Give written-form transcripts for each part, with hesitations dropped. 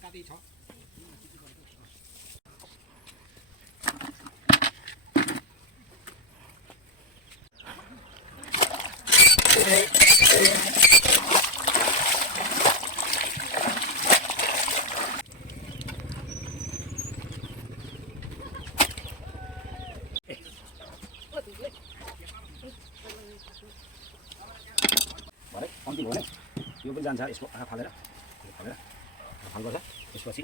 कम्ती भयो भने यो पनि जान्छ यसको आँखा फालेर फाल गर्छ यसपछि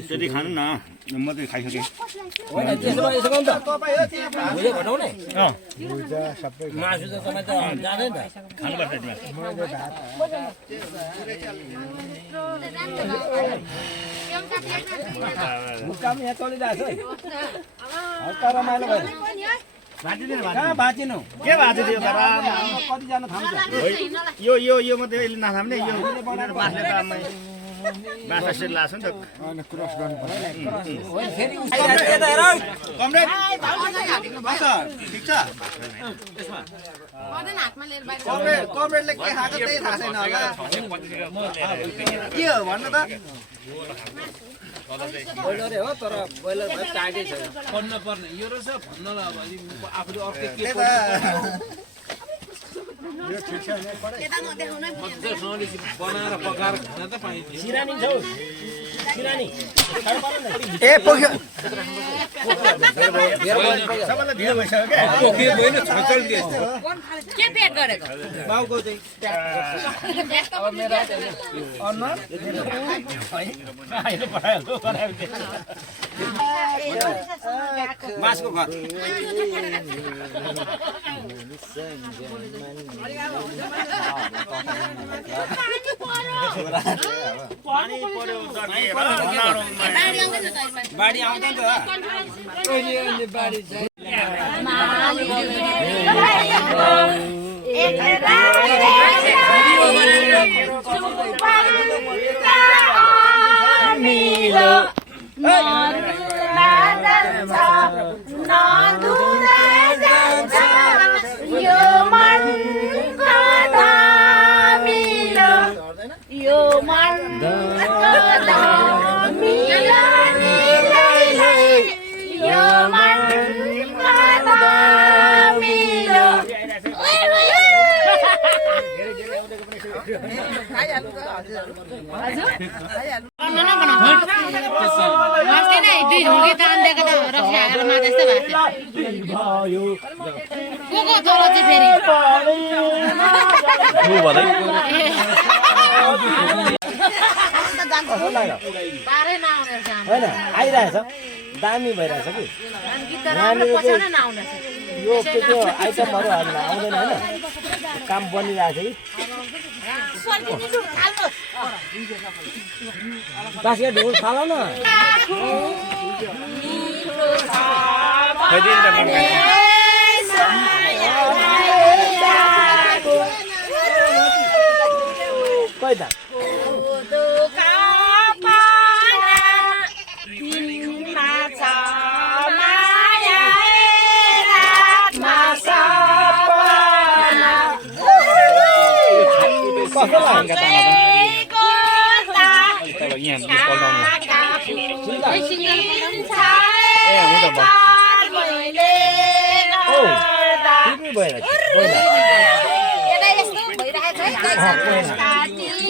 त्यति खानु न म त खाइसकेँ मासु त तपाईँ त जाँदैन त खानुपर्छ काम यहाँ चलिरहेछ है हल्का रमाइलो भयो कहाँ बाँचिनु के बाँच्यो त्यो कतिजना थाम्छ यो मात्रै अहिले नथाम्ने यो बाँच्ने त बाँच्न सेट लाग्छ नि त क्रस गर्नु ठिक छ कमरेडले के खाएको त्यही थाहा छैन होला के हो भन्नु त बोइलरै हो तर बोइलर भए टाइटै छ पढ्न पर्ने यो रहेछ भन्नलाई अब आफूले अर्कै के बनाएर पकाएर खान त पाइन्छ सिरानी छौ सिरानी ए पोख्यो सबैलाई ढिलो भइसक्यो क्या पोख्यो होइन छचल दिएछ के पेट गरेको बाउको चाहिँ मासको घर पानी पर्यो बाढी आउँदैन त अहिले बाढी छ होइन आइरहेछ दामी भइरहेछ कि यो के त्यो आइटमहरू हामीलाई आउँदैन होइन काम बनिरहेछ कि बासिया ढोल खाला न खोइ त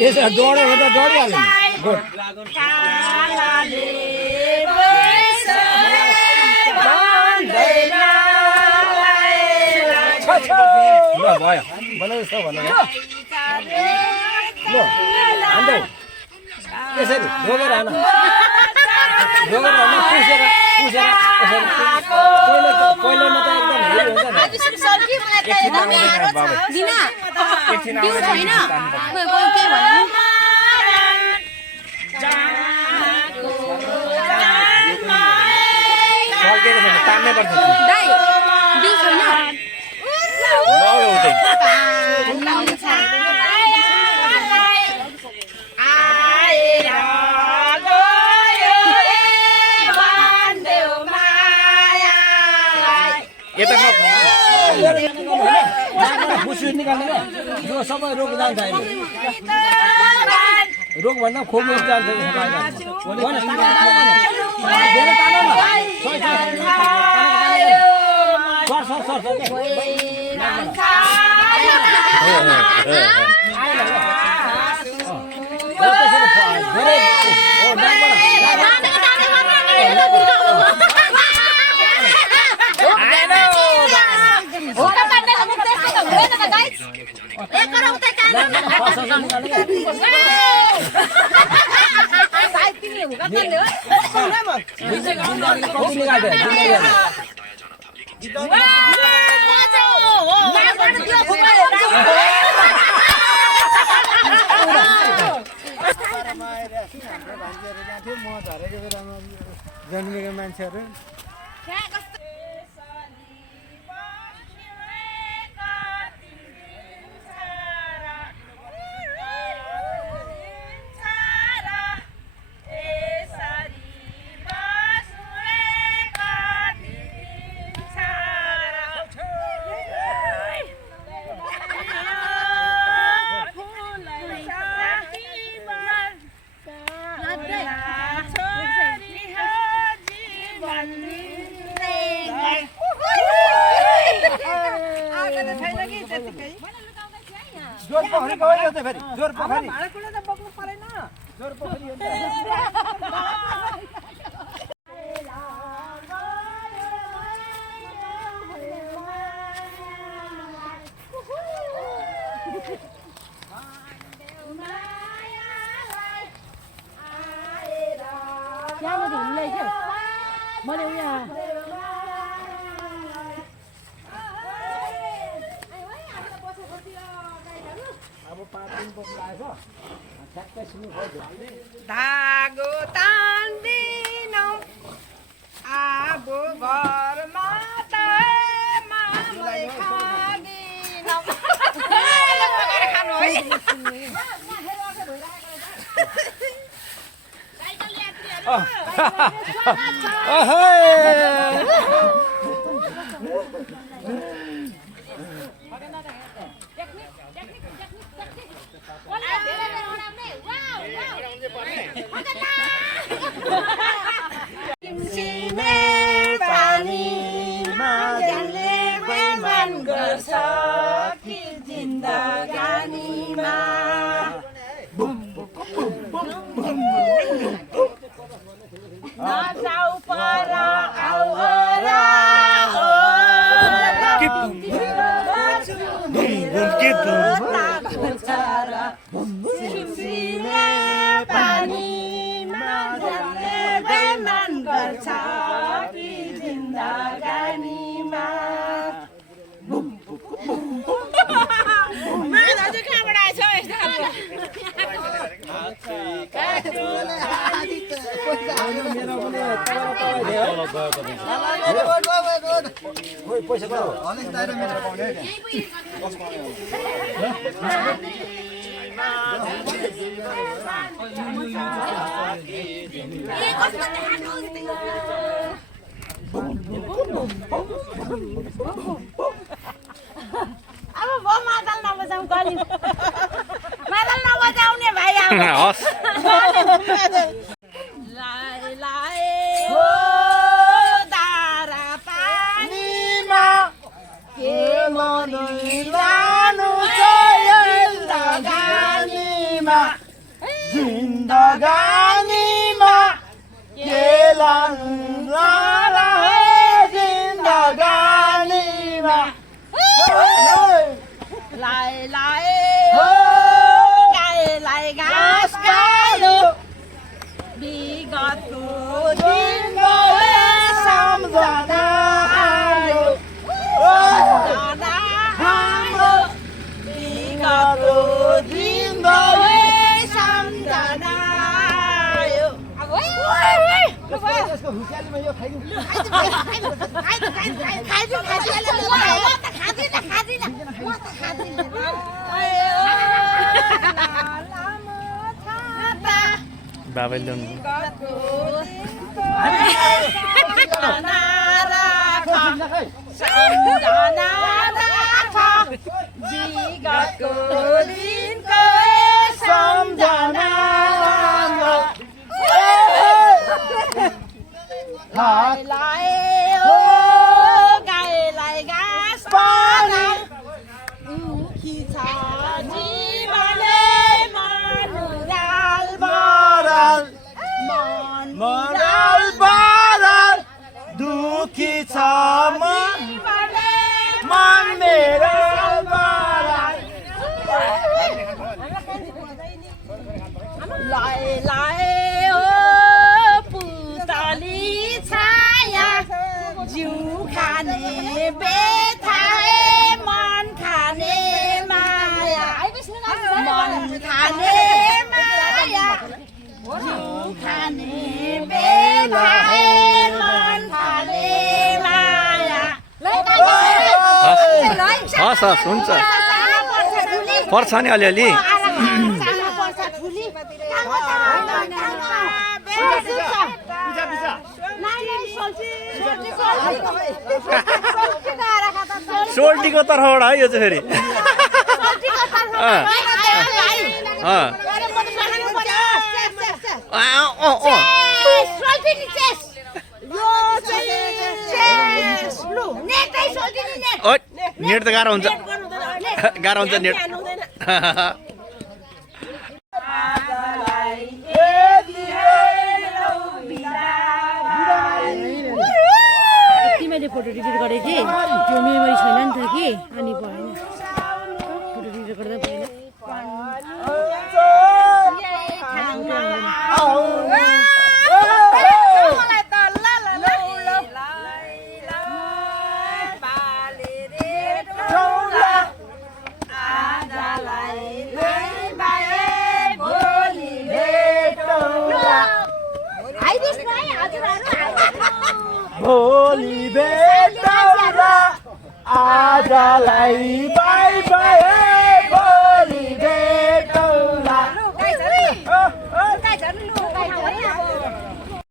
यसो डढ्यो भने त डढिहाल्यो ल भयो बनाउँछ भन्नु ल हान्दै यसरी ढोगेर हान ढोगेर हान पुसेर पहिलोमा त एकदम तान्नै पर्छ स्विच निकाल्ने क्या जो सबै रोग जान्छ अहिले रोग भन्दा खोप जान्छ जन्मेको मान्छेहरू जोर पोखरी गयो त फेरि जोर पोखरी भाँडाकुँडा त बोक्नु परेन जोर पोखरी यहाँबाट हिँड्दै क्या मैले यहाँ धागो तान्दिनौ अब घरमा त मामै खादिनौ सिमे पानीमा जसले बेमान गर्छ कि जिन्दगानीमा नचाउ पर आउरा सिमे पानीमा जसले बेमान गर्छ कि जिन्दगानीमा दाजु कहाँबाट आएछ अब भो मादल नबजाउँ गली मादल नबजाउने भाइ हस् लाए लाए हो दारा पानीमा के मनी लानु जिन्दगानीमा जिन्दगानीमा के लानु जिन्दगानीमा लाए लाए हो गाईलाई घाँस खायो विगतको दिनको सम्झना आयो सम्झना हाम्रो विगतको दिनको सम्झना आयो यसको हुस्यालीमा यो खाइदिउँ बाबा ल्याउनु सम्झना राख विगतको दिनको सम्झना गाईलाई घाँस पानी दुखी छ जीवनले मराल बाराल दुखी छ मन मेरो बाराल लाए हो पुतली छाया जिउ खाने बेथाए मन खाने माया मन खाने माया जिउ खाने बेथाए मन खाने माया हस् हस् हुन्छ पर्छ नि अलिअलि सोल्टीको तर्फबाट है यो चाहिँ फेरि नेट त गाह्रो हुन्छ नेट मैले फोटो डिलिट गरेँ कि त्यो मेमोरी छैन नि त कि अनि भएन फोटो डिलिट गर्दा भएन भोलि भेटौँला आजलाई बाई बाई